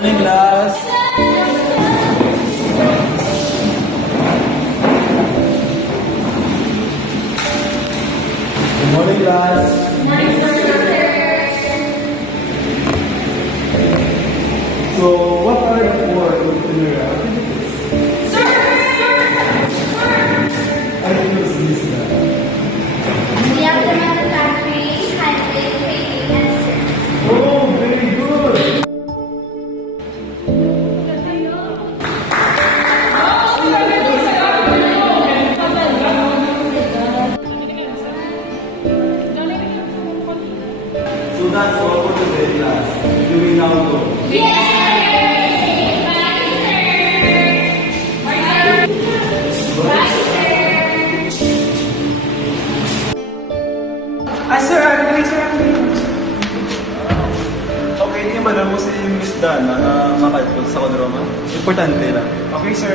Morning, class. Good morning, class. So, what are the four continuing activities? I use this now. We have the manufacturing, handling, training, and service. Oh, very good. So that's all for today, class. You may now go. Sir, actually, sir, Okay, hindi ba mo si Miss Dana na makatipod sa Kodroma? Importante lang. okay, sir.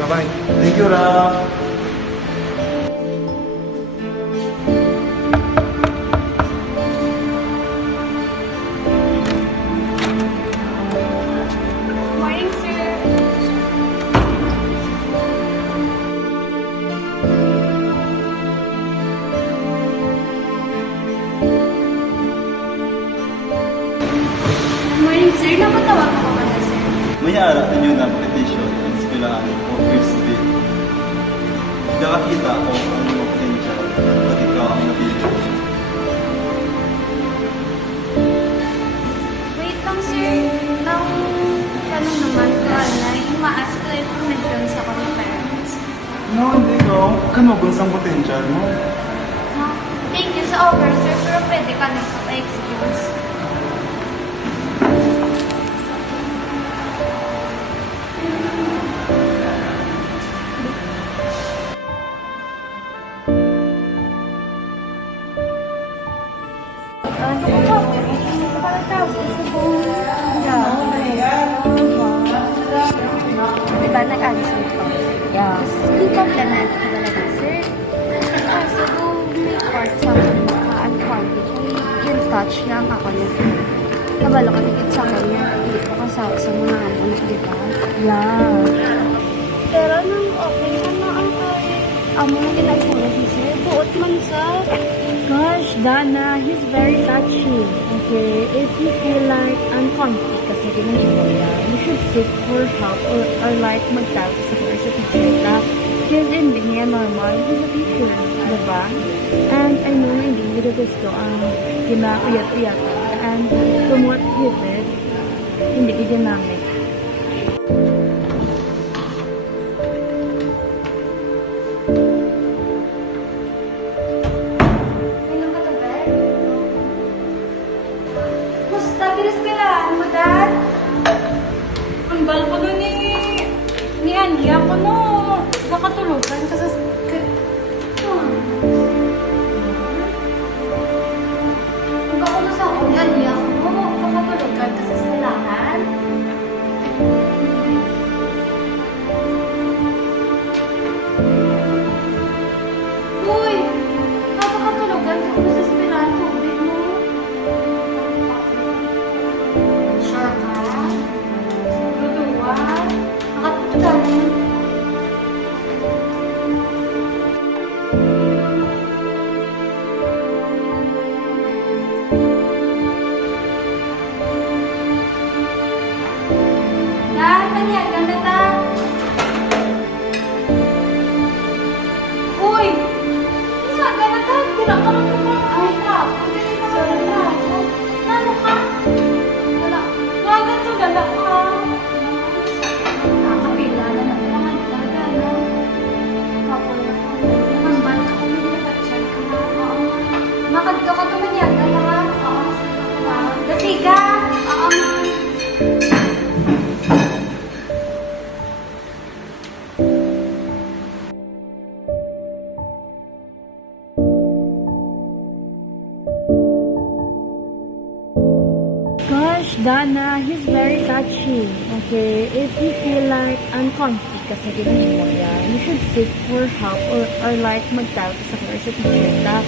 Bye-bye. Thank you, Ram. Morning, sir. Morning, sir. Napatawag ako ka na, sir. May araw ninyo na petition ng eskwelahan for first day. Nakakita ko ang mga potential at ikaw ang napili ko. Wait lang, sir. Nang tanong naman ko, na yung ma-ask ko information sa mga parents. No, hindi ko. Kanugos ang potential mo. No? Thank you sa offer, sir. Pero pwede ka na sa excuse. Diba, nag-alis mo ito? Yeah. I-compliment ko talaga, sir. Also, may part sa advantage. Yung touch lang ako niya. Kabalo ka nagit sa kanya. Dito ka sa mga anak, di ba? Yeah. Pero nung okay ka na ang amo na ginagawa si sir. Buot man sa... Gosh, Dana, he's very touchy. Okay, if you feel like uncomfortable kasi ginagawa niya, you should seek for help or like mag-talk sa teacher na because hindi niya normal, he's a teacher, diba? And I know na hindi nila gusto ang kinauyat-uyatan and from what he did, hindi ginamit. Inom ka to, Bert? Musta? Pinaspilahan mo, Dad? Ang bal ko nun ni Anya ko no, nakatulugan kasi Ang kakulo sa ako, yan, yan mo. Makapulugan ka sa silahan. Uy! Nakakatulugan ka mo sa silahan. Tubig mo. Sure ka? Luduwa? Nakatulugan mo. Dad, maniagan na ta. Uy! Maniagan na ta. Kulang ka lang naman. Ay, trapo. Dili ka sa trapo. Ano ka? Wala. Wagan to gala ka. Nakakapila na ng mga daga, no? Kapula ko. Nambal ka kung hindi nakatsyal ka na. Oo. Makadto ka to maniagan na ha? Oo. Gasiga. Oo, ma. Gosh, Dana, he's very touchy. Okay, if you feel like uncomfortable kasi ginagawa niya, you should seek for help or like mag-talk sa teacher na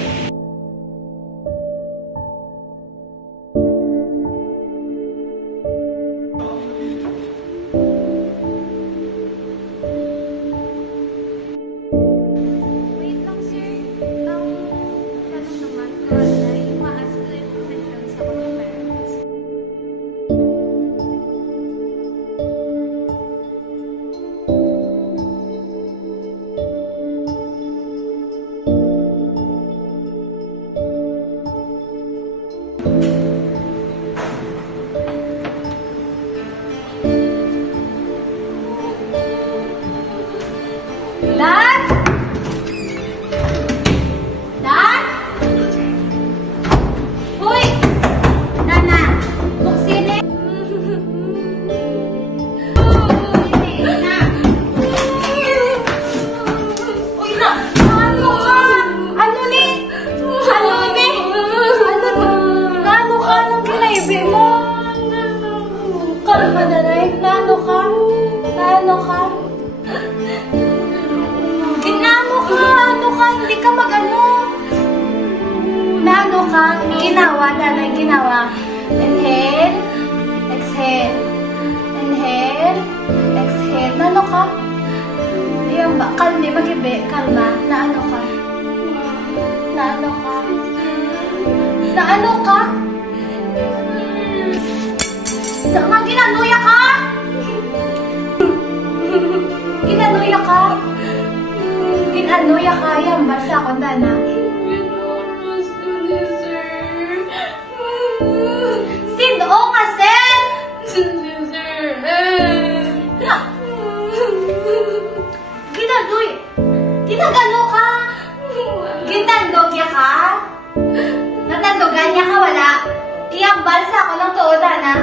Kalma nanay. Naano ka? Naano ka? Ginano ka? Ano ka? Hindi ka magano. Naano ka? Ginawa, nanay. Ginawa. Inhale. Exhale. Inhale. Exhale. Naano ka? Ayan ba? Kalma. Magibi. Kalma. Naano ka? Naano ka? Naano ka? Sama, ginanuya ka? Ginanuya ka? Ginanuya ka? Yan, basta ako, Dana. Sino nga, sir? Ginanuy. Ginagano ka? Ginandogya ka? Natandogan niya ka, wala? Iyang balsa ako ng tuo, Dana.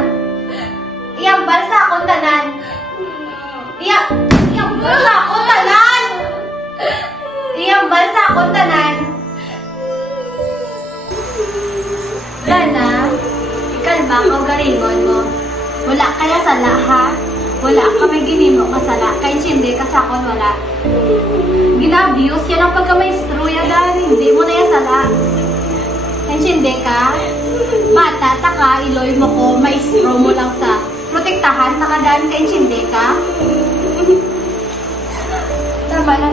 Iyang balsa akong tanan. Iyang balsa akong tanan. Iyang balsa akong tanan. Dana, ikalma ka garingon mo. Wala kaya sala, ha? Wala ka may ginimo kasala. Kaya hindi ka sa akon, wala. Gina-abuse yan ang pagka-maestro ya, Dan. Hindi mo na yan sala. Kaya hindi ka. Bata, taka, iloy mo ko, maestro mo lang sa protektahan, nakadaan ka, hindi ka. Tama na